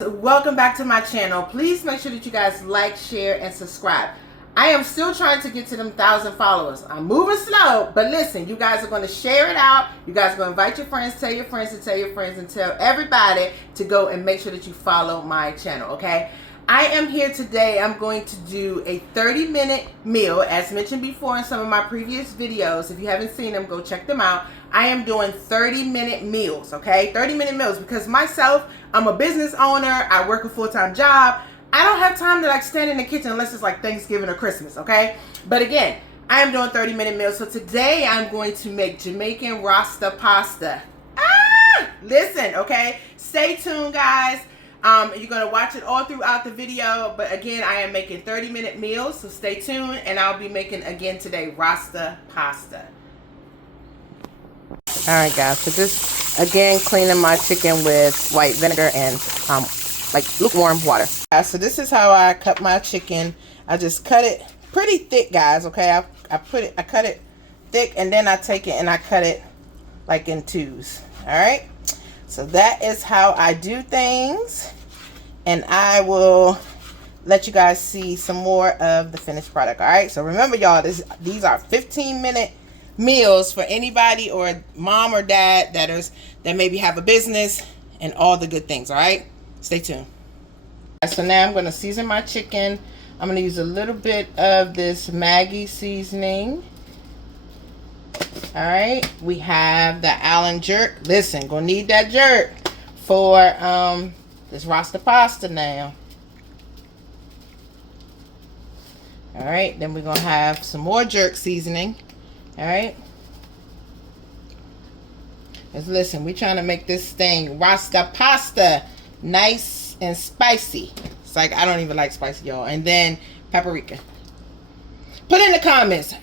Welcome back to my channel. Please make sure that you guys like, share, and subscribe. I am still trying to get to them 1,000 followers. I'm moving slow, but listen, you guys are going to share it out. You guys are going to invite your friends, tell your friends, and tell your friends, and tell everybody to go and make sure that you follow my channel, okay? I am here today. I'm going to do a 30-minute meal, as mentioned before in some of my previous videos. If you haven't seen them, go check them out. I am doing 30-minute meals, okay? 30-minute meals because myself, I'm a business owner. I work a full-time job. I don't have time to stand in the kitchen unless it's like Thanksgiving or Christmas, okay? But again, I am doing 30-minute meals. So today I'm going to make Jamaican rasta pasta. Listen, okay? Stay tuned, guys. You're going to watch it all throughout the video. But again, I am making 30-minute meals. So stay tuned. And I'll be making, again today, rasta pasta. Alright guys, so just again cleaning my chicken with white vinegar and lukewarm water. So this is how I cut my chicken. I just cut it pretty thick, guys, okay? I cut it thick, and then I take it and I cut it like in twos. Alright? So that is how I do things. And I will let you guys see some more of the finished product. Alright? So remember, y'all, these are 15-minute meals for anybody or mom or dad that maybe have a business and all the good things. All right, stay tuned. So now I'm going to season my chicken. I'm going to use a little bit of this Maggi seasoning. All right, we have the Allen jerk. Listen, gonna need that jerk for this rasta pasta now. All right, then we're gonna have some more jerk seasoning. All right, let's listen. We're trying to make this thing rasta pasta nice and spicy. It's like I don't even like spicy, y'all. And then paprika. Put in the comments.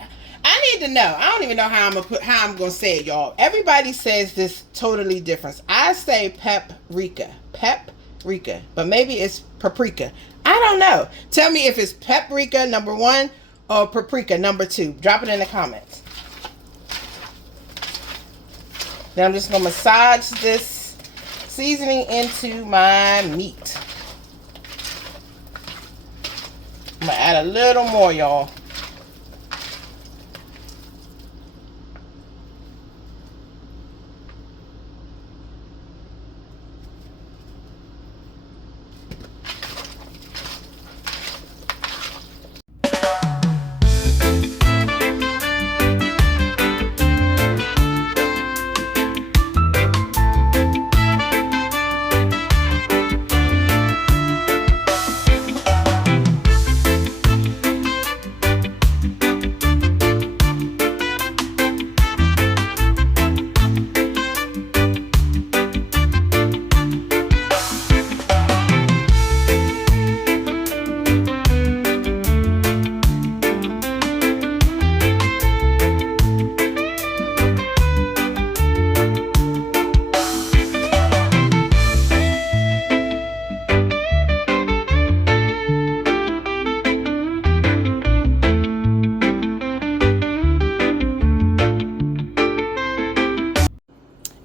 I need to know. I don't even know how I'm gonna say it, y'all. Everybody says this totally different. I say paprika, but maybe it's paprika. I don't know. Tell me if it's paprika #1 or paprika #2. Drop it in the comments. Then I'm just going to massage this seasoning into my meat. I'm going to add a little more, y'all.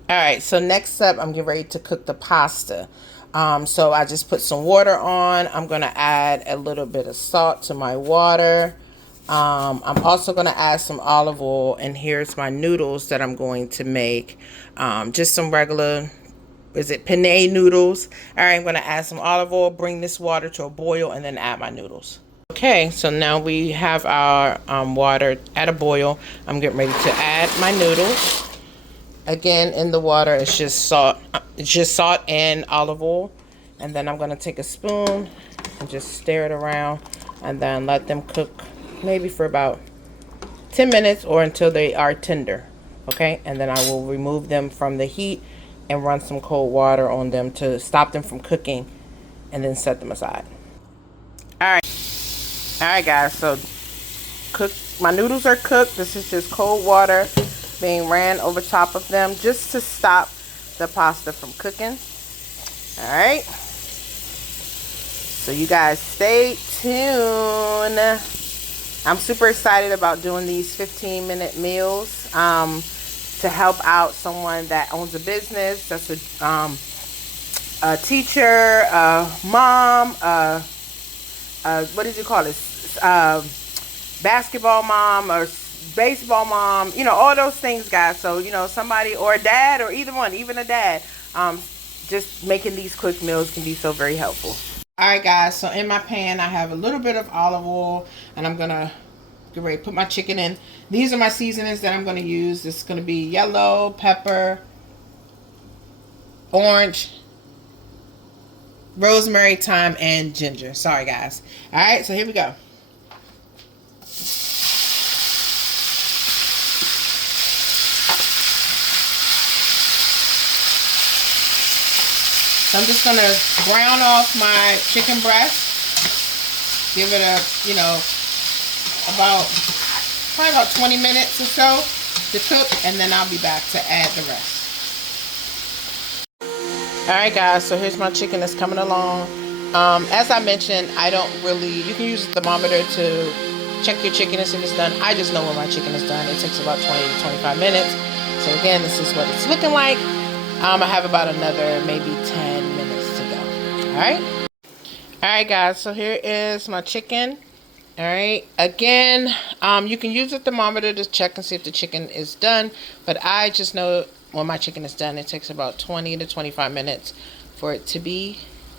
Alright, so next up, I'm getting ready to cook the pasta. So I just put some water on. I'm going to add a little bit of salt to my water. I'm also going to add some olive oil. And here's my noodles that I'm going to make. Just some regular, penne noodles. Alright, I'm going to add some olive oil, bring this water to a boil, and then add my noodles. Okay, so now we have our water at a boil. I'm getting ready to add my noodles. Again, in the water, it's just salt and olive oil. And then I'm going to take a spoon and just stir it around and then let them cook maybe for about 10 minutes or until they are tender. Okay, and then I will remove them from the heat and run some cold water on them to stop them from cooking and then set them aside. Alright guys, so my noodles are cooked. This is just cold water being ran over top of them just to stop the pasta from cooking. All right, so you guys stay tuned. I'm super excited about doing these 15-minute meals to help out someone that owns a business, that's a teacher, a mom, what did you call it? Basketball mom or baseball mom, you know, all those things, guys. So, you know, somebody or a dad or either one, even a dad, just making these quick meals can be so very helpful. All right, guys. So in my pan, I have a little bit of olive oil, and I'm going to get ready to put my chicken in. These are my seasonings that I'm going to use. This is going to be yellow pepper, orange, rosemary, thyme, and ginger. Sorry, guys. All right, so here we go. So I'm just going to brown off my chicken breast. Give it a, you know, probably about 20 minutes or so to cook, and then I'll be back to add the rest. Alright, guys, so here's my chicken that's coming along. As I mentioned, you can use a thermometer to check your chicken and see if it's done. I just know when my chicken is done. It takes about 20 to 25 minutes. So again, this is what it's looking like. I have about another maybe 10 minutes to go. Alright guys, so here is my chicken. Alright, again, you can use a thermometer to check and see if the chicken is done, but I just know when my chicken is done. It takes about 20 to 25 minutes for it to be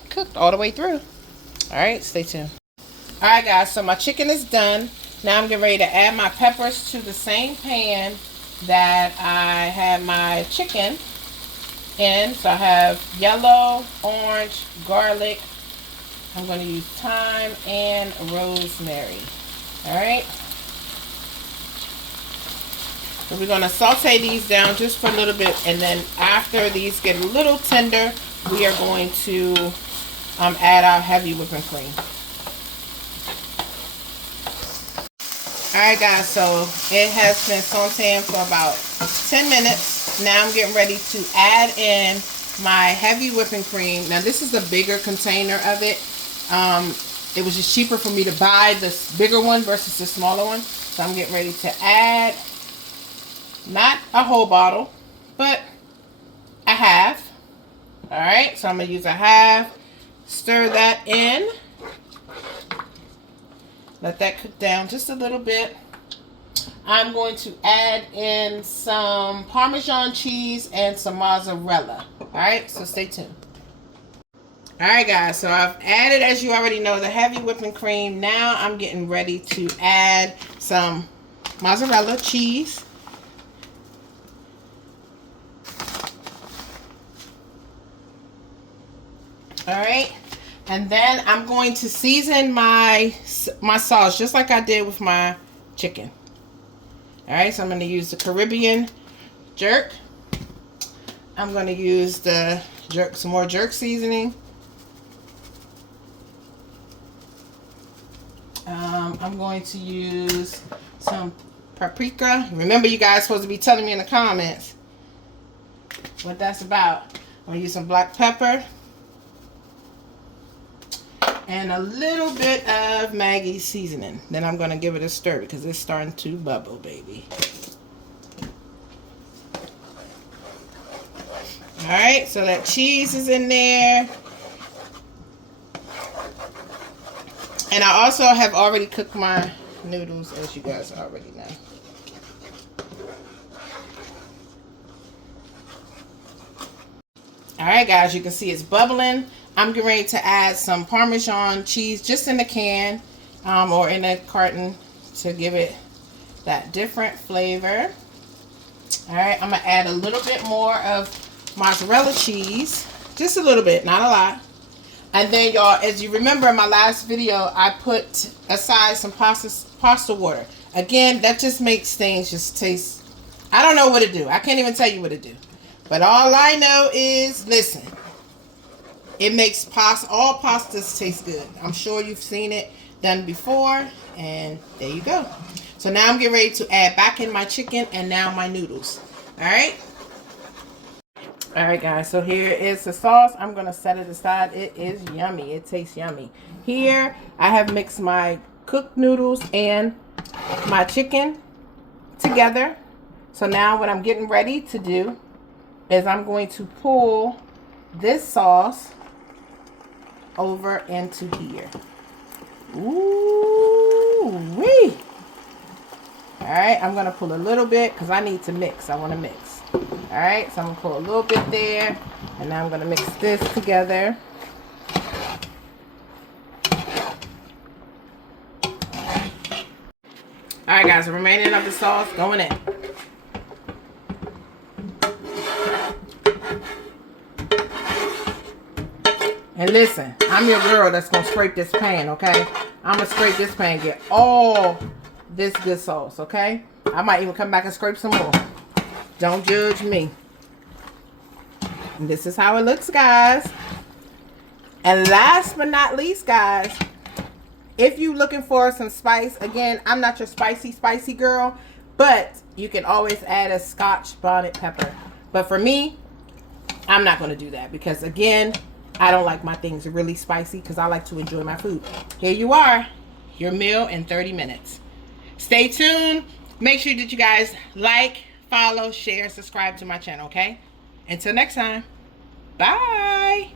cooked all the way through. Alright, stay tuned. Alright guys, so my chicken is done. Now I'm getting ready to add my peppers to the same pan that I had my chicken in. So I have yellow, orange, garlic. I'm going to use thyme and rosemary. Alright. So we're going to saute these down just for a little bit, and then after these get a little tender, we are going to add our heavy whipping cream. Alright guys, so it has been sauteing for about 10 minutes. Now I'm getting ready to add in my heavy whipping cream. Now this is a bigger container of it. It was just cheaper for me to buy this bigger one versus the smaller one. So I'm getting ready to add, not a whole bottle, but a half. Alright, so I'm going to use a half. Stir that in. Let that cook down just a little bit. I'm going to add in some Parmesan cheese and some mozzarella. Alright, so stay tuned. Alright guys, so I've added, as you already know, the heavy whipping cream. Now I'm getting ready to add some mozzarella cheese. Alright, and then I'm going to season my sauce just like I did with my chicken. Alright, so I'm going to use the Caribbean jerk. I'm going to use the jerk, some more jerk seasoning. I'm going to use some paprika. Remember, you guys are supposed to be telling me in the comments what that's about. I'm going to use some black pepper. And a little bit of Maggie's seasoning. Then I'm going to give it a stir because it's starting to bubble, baby. Alright, so that cheese is in there. And I also have already cooked my noodles, as you guys already know. Alright guys, you can see it's bubbling. I'm getting ready to add some Parmesan cheese just in the can or in a carton to give it that different flavor. Alright, I'm going to add a little bit more of mozzarella cheese. Just a little bit, not a lot. And then y'all, as you remember in my last video, I put aside some pasta water. Again, that just makes things just taste, I don't know what to do. I can't even tell you what to do. But all I know is, listen, it makes all pastas taste good. I'm sure you've seen it done before, and there you go. So now I'm getting ready to add back in my chicken and now my noodles. Alright? Alright guys, so here is the sauce. I'm going to set it aside. It is yummy. It tastes yummy. Here, I have mixed my cooked noodles and my chicken together. So now what I'm getting ready to do is I'm going to pull this sauce over into here. Ooh-wee. All right, I'm gonna pull a little bit because I need to mix. I want to mix. All right, so I'm gonna pull a little bit there, and now I'm gonna mix this together. All right, guys, the remaining of the sauce going in. And listen, I'm your girl that's gonna scrape this pan, okay? I'm gonna scrape this pan, get all this good sauce, okay? I might even come back and scrape some more. Don't judge me. And this is how it looks, guys. And last but not least, guys, if you're looking for some spice, again, I'm not your spicy girl, but you can always add a Scotch bonnet pepper. But for me, I'm not gonna do that because, again, I don't like my things really spicy because I like to enjoy my food. Here you are, your meal in 30 minutes. Stay tuned. Make sure that you guys like, follow, share, subscribe to my channel, okay? Until next time, bye.